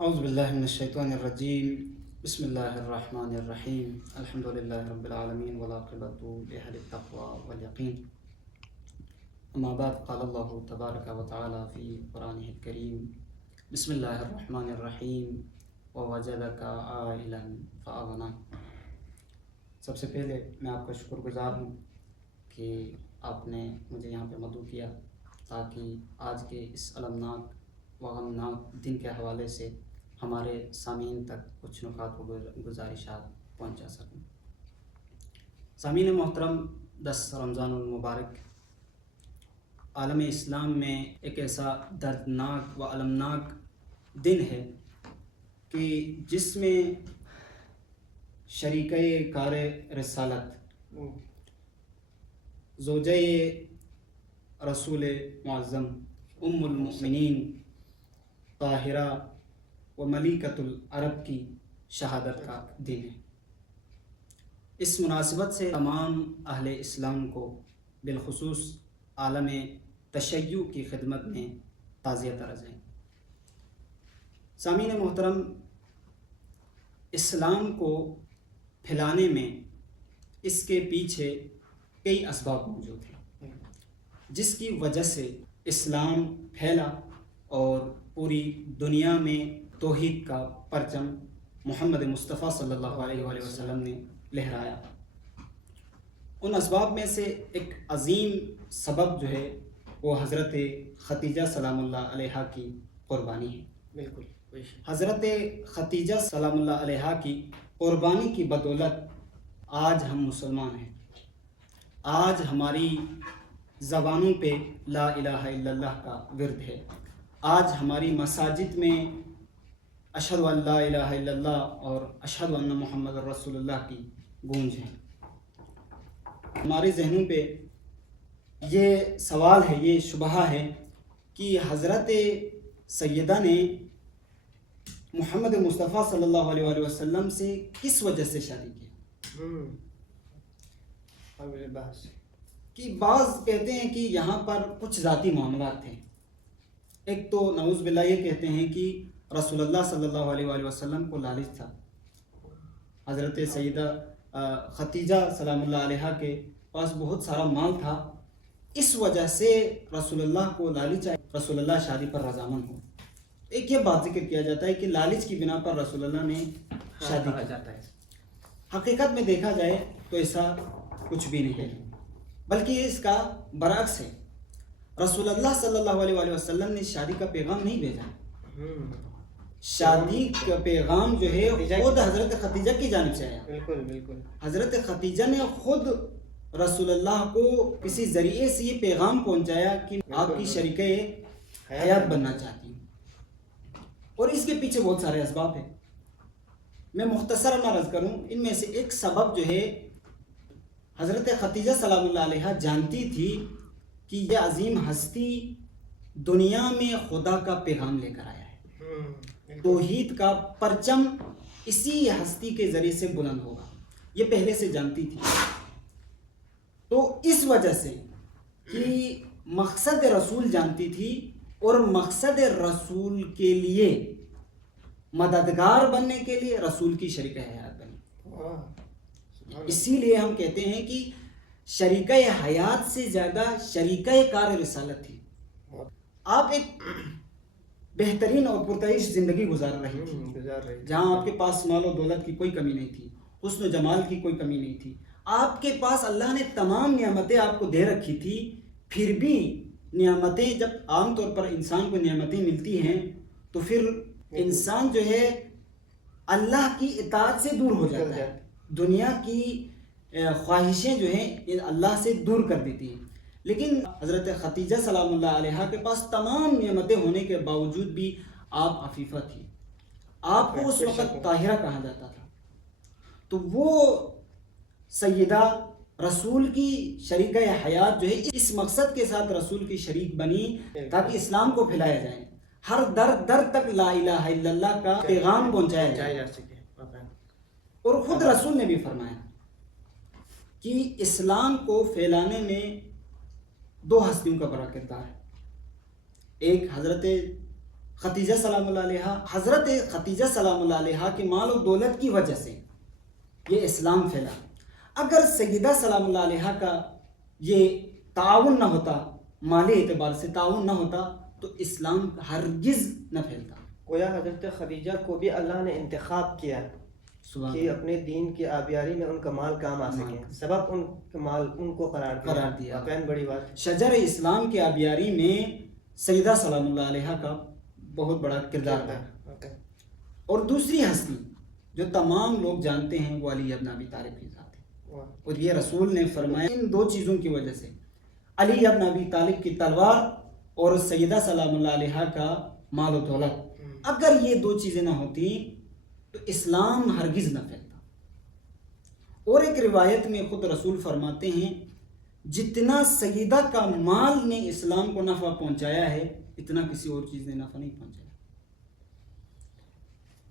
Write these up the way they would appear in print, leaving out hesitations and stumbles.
اعوذ باللہ من الشیطان الرجیم بسم اللہ الرحمن الرحیم الحمد للہ رب العالمین والعاقبۃ لأہل التقوی والیقین اما بعد قال اللہ تبارک و تعالی فی قرآنہ الکریم بسم اللہ الرحمن الرحیم ووجدک عائلا فأغنی۔ سب سے پہلے میں آپ کا شکر گزار ہوں کہ آپ نے مجھے یہاں پہ مدعو کیا تاکہ آج کے اس المناک و غمناک دن کے حوالے سے ہمارے سامعین تک کچھ نکات و گزارشات پہنچا سکوں۔ سامعین محترم، 10 رمضان المبارک عالم اسلام میں ایک ایسا دردناک و المناک دن ہے کہ جس میں شریکہ کار رسالت زوجہ رسول معظم ام المؤمنین طاہرہ و ملکۃ العرب کی شہادت کا دن ہے۔ اس مناسبت سے تمام اہل اسلام کو بالخصوص عالم تشیع کی خدمت میں تعزیت عرض ہے۔ سامعین محترم، اسلام کو پھیلانے میں اس کے پیچھے کئی اسباب موجود ہیں جس کی وجہ سے اسلام پھیلا اور پوری دنیا میں توحید کا پرچم محمد مصطفیٰ صلی اللہ علیہ وآلہ وسلم نے لہرایا۔ ان اسباب میں سے ایک عظیم سبب جو ہے وہ حضرت ختیجہ سلام اللہ علیہا کی قربانی ہے۔ بالکل حضرت ختیجہ سلام اللہ علیہا کی قربانی کی بدولت آج ہم مسلمان ہیں۔ آج ہماری زبانوں پہ لا الہ الا اللہ کا ورد ہے۔ آج ہماری مساجد میں اشہد ان لا الہ الا اللہ اور اشہد ان محمد رسول اللہ کی گونج ہے۔ ہمارے ذہنوں پہ یہ سوال ہے، یہ شبہہ ہے کہ حضرت سیدہ نے محمد مصطفیٰ صلی اللہ علیہ وآلہ وسلم سے کس وجہ سے شادی کی؟ کہ بعض کہتے ہیں کہ یہاں پر کچھ ذاتی معاملات تھے۔ ایک تو نعوذ باللہ یہ کہتے ہیں کہ رسول اللہ صلی اللہ علیہ وآلہ وسلم کو لالچ تھا۔ حضرت سیدہ ختیجہ سلام اللہ علیہا کے پاس بہت سارا مال تھا، اس وجہ سے رسول اللہ کو لالچ آئی، رسول اللہ شادی پر رضامند ہو۔ ایک یہ بات ذکر کیا جاتا ہے کہ لالچ کی بنا پر رسول اللہ نے شادی کی جاتا ہے۔ حقیقت میں دیکھا جائے تو ایسا کچھ بھی نہیں ہے، بلکہ اس کا برعکس ہے۔ رسول اللہ صلی اللہ علیہ وآلہ وسلم نے شادی کا پیغام نہیں بھیجا، شادی کا پیغام جو ہے خود حضرت ختیجہ کی جانب سے آیا۔ بالکل حضرت ختیجہ نے خود رسول اللہ کو کسی ذریعے سے یہ پیغام پہنچایا کہ آپ کی شریکہ حیات بننا چاہتی ہوں، اور اس کے پیچھے بہت سارے اسباب ہیں۔ میں مختصراً عرض کروں، ان میں سے ایک سبب جو ہے حضرت ختیجہ سلام اللہ علیہا جانتی تھی کہ یہ عظیم ہستی دنیا میں خدا کا پیغام لے کر آیا ہے، توحید کا پرچم اسی ہستی کے ذریعے سے بلند ہوگا، یہ پہلے سے جانتی تھی۔ تو اس وجہ سے کہ مقصد رسول جانتی تھی اور مقصد رسول کے لیے مددگار بننے کے لیے رسول کی شریکہ حیات بنی۔ اسی لیے ہم کہتے ہیں کہ شریکہ حیات سے زیادہ شریکہ کار رسالت تھی۔ آپ ایک بہترین اور پرتعیش زندگی گزار رہی تھی، جہاں آپ کے پاس مال و دولت کی کوئی کمی نہیں تھی، حسن و جمال کی کوئی کمی نہیں تھی۔ آپ کے پاس اللہ نے تمام نعمتیں آپ کو دے رکھی تھی، پھر بھی نعمتیں، جب عام طور پر انسان کو نعمتیں ملتی ہیں تو پھر انسان جو ہے اللہ کی اطاعت سے دور ہو جاتا ہے، دنیا کی خواہشیں جو ہیں اللہ سے دور کر دیتی ہیں۔ لیکن حضرت ختیجہ سلام اللہ علیہا کے پاس تمام نعمتیں ہونے کے باوجود بھی آپ عفیفہ تھی، آپ کو اس وقت طاہرہ کہا جاتا تھا۔ تو وہ سیدہ رسول کی شریکہ حیات جو ہے اس مقصد کے ساتھ رسول کی شریک بنی تاکہ اسلام کو پھیلایا جائے، ہر در تک لا الہ الا اللہ کا پیغام پہنچایا جائے۔ اور خود رسول نے بھی فرمایا کہ اسلام کو پھیلانے میں 2 ہستیوں کا بڑا کردار ہے۔ ایک حضرت خدیجہ سلام اللہ علیہ، حضرت خدیجہ سلام اللہ علیہ کے مال و دولت کی وجہ سے یہ اسلام پھیلا. اگر سیدہ سلام اللہ علیہ کا یہ تعاون نہ ہوتا، مالی اعتبار سے تعاون نہ ہوتا، تو اسلام ہرگز نہ پھیلتا. گویا حضرت خدیجہ کو بھی اللہ نے انتخاب کیا کہ اپنے دین کی آبیاری میں ان کا مال کام آ سکے، سبب ان کا مال ان کو قرار دیا. بڑی بات. شجر اسلام کی آبیاری میں سیدہ سلام اللہ علیہ کا بہت بڑا کردار ہے. اور دوسری ہستی جو تمام لوگ جانتے ہیں وہ علی ابن ابی طالب کی ذات ہے. اور یہ رسول نے فرمایا ان دو چیزوں کی وجہ سے، علی ابن ابی طالب کی تلوار اور سیدہ سلام اللہ علیہ کا مال و دولت، اگر یہ دو چیزیں نہ ہوتی تو اسلام ہرگز نہ پھیلتا. اور ایک روایت میں خود رسول فرماتے ہیں جتنا سیدہ کا مال نے اسلام کو نفع پہنچایا ہے اتنا کسی اور چیز نے نفع نہیں پہنچایا.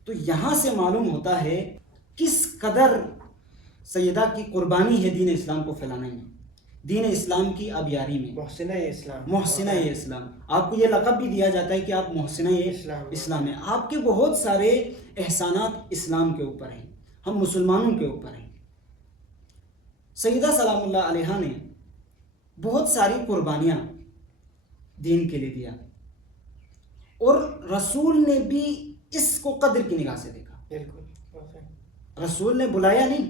تو یہاں سے معلوم ہوتا ہے کس قدر سیدہ کی قربانی ہے دین اسلام کو پھیلانے میں، دین اسلام کی آبیاری میں. محسنہ اسلام، آپ کو یہ لقب بھی دیا جاتا ہے کہ آپ محسنہ اسلام ہیں. آپ کے بہت سارے احسانات اسلام کے اوپر ہیں، ہم مسلمانوں کے اوپر ہیں. سیدہ سلام اللہ علیہ نے بہت ساری قربانیاں دین کے لیے دیا، اور رسول نے بھی اس کو قدر کی نگاہ سے دیکھا. رسول نے بلایا نہیں،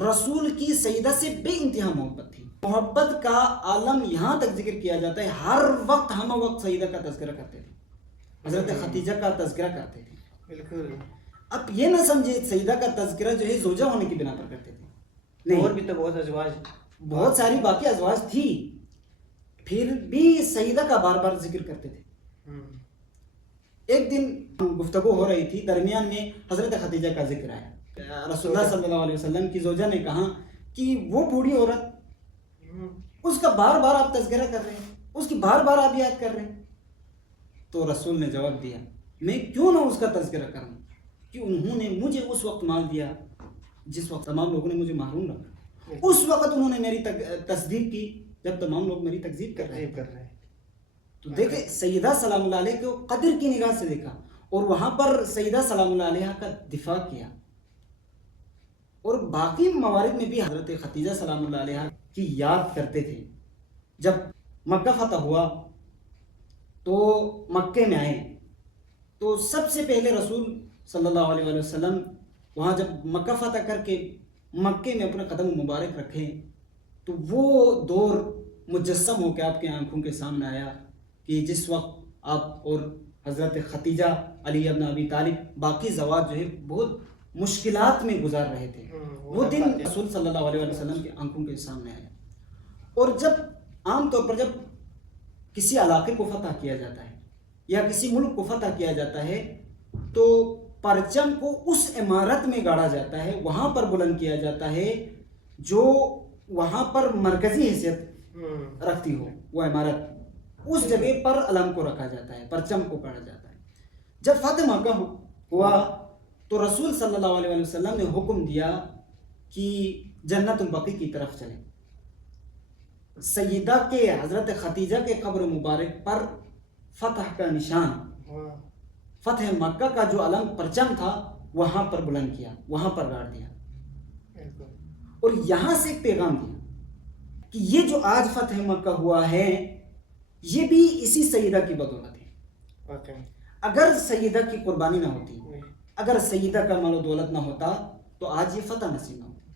رسول کی سیدہ سے بے انتہا محبت تھی. محبت کا عالم یہاں تک ذکر کیا جاتا ہے، ہر وقت ہم وقت سیدہ کا تذکرہ کرتے تھے، حضرت خدیجہ کا تذکرہ کرتے تھے. بالکل. اب یہ نہ سمجھے سیدہ کا تذکرہ جو ہے زوجہ ہونے کی بنا پر کرتے تھے، نہیں، اور بھی تو بہت ساری باقی ازواج تھی، پھر بھی سیدہ کا بار بار ذکر کرتے تھے. ایک دن گفتگو ہو رہی تھی، درمیان میں حضرت خدیجہ کا ذکر آیا. رسول اللہ صلی اللہ علیہ وسلم کی زوجہ نے کہا کہ وہ بوڑھی عورت، اس کا بار بار آپ تذکرہ کر رہے ہیں، اس کی بار بار آپ یاد کر رہے ہیں. تو رسول نے جواب دیا میں کیوں نہ اس کا تذکرہ کروں، کہ انہوں نے مجھے اس وقت مال دیا جس وقت تمام لوگوں نے مجھے محروم رکھا. اس وقت انہوں نے میری تصدیق کی جب تمام لوگ میری تکذیب کر رہے ہیں. تو دیکھیں سیدہ سلام اللہ علیہ کو قدر کی نگاہ سے دیکھا، اور وہاں پر سیدہ سلام اللہ علیہ کا دفاع کیا. اور باقی موارد میں بھی حضرت خدیجہ سلام اللہ علیہ کی یاد کرتے تھے. جب مکہ فتح ہوا تو مکے میں آئے تو سب سے پہلے رسول صلی اللہ علیہ وسلم وہاں جب مکہ فتح کر کے مکے میں اپنے قدم مبارک رکھے تو وہ دور مجسم ہو کے آپ کے آنکھوں کے سامنے آیا کہ جس وقت آپ اور حضرت خدیجہ، علی ابن ابی طالب، باقی زواج جو ہے بہت مشکلات میں گزار رہے تھے. وہ دن رسول صلی اللہ علیہ وسلم کے آنکھوں کے سامنے آیا. اور جب عام طور پر جب کسی علاقے کو فتح کیا جاتا ہے یا کسی ملک کو فتح کیا جاتا ہے تو پرچم کو اس عمارت میں گاڑا جاتا ہے، وہاں پر بلند کیا جاتا ہے جو وہاں پر مرکزی حیثیت رکھتی ہو. وہ عمارت اس جگہ پر علم کو رکھا جاتا ہے، پرچم کو گاڑا جاتا ہے. جب فتح مکہ ہوا تو رسول صلی اللہ علیہ وسلم نے حکم دیا کہ جنت البقیع کی طرف چلیں. سیدہ کے حضرت خدیجہ کے قبر مبارک پر فتح کا نشان، فتح مکہ کا جو علم پرچم تھا وہاں پر بلند کیا، وہاں پر گاڑ دیا. اور یہاں سے ایک پیغام دیا کہ یہ جو آج فتح مکہ ہوا ہے یہ بھی اسی سیدہ کی بدولت ہے. اگر سیدہ کی قربانی نہ ہوتی، اگر سیدہ کا مال و دولت نہ ہوتا تو آج یہ فتح نصیب نہ ہوتی.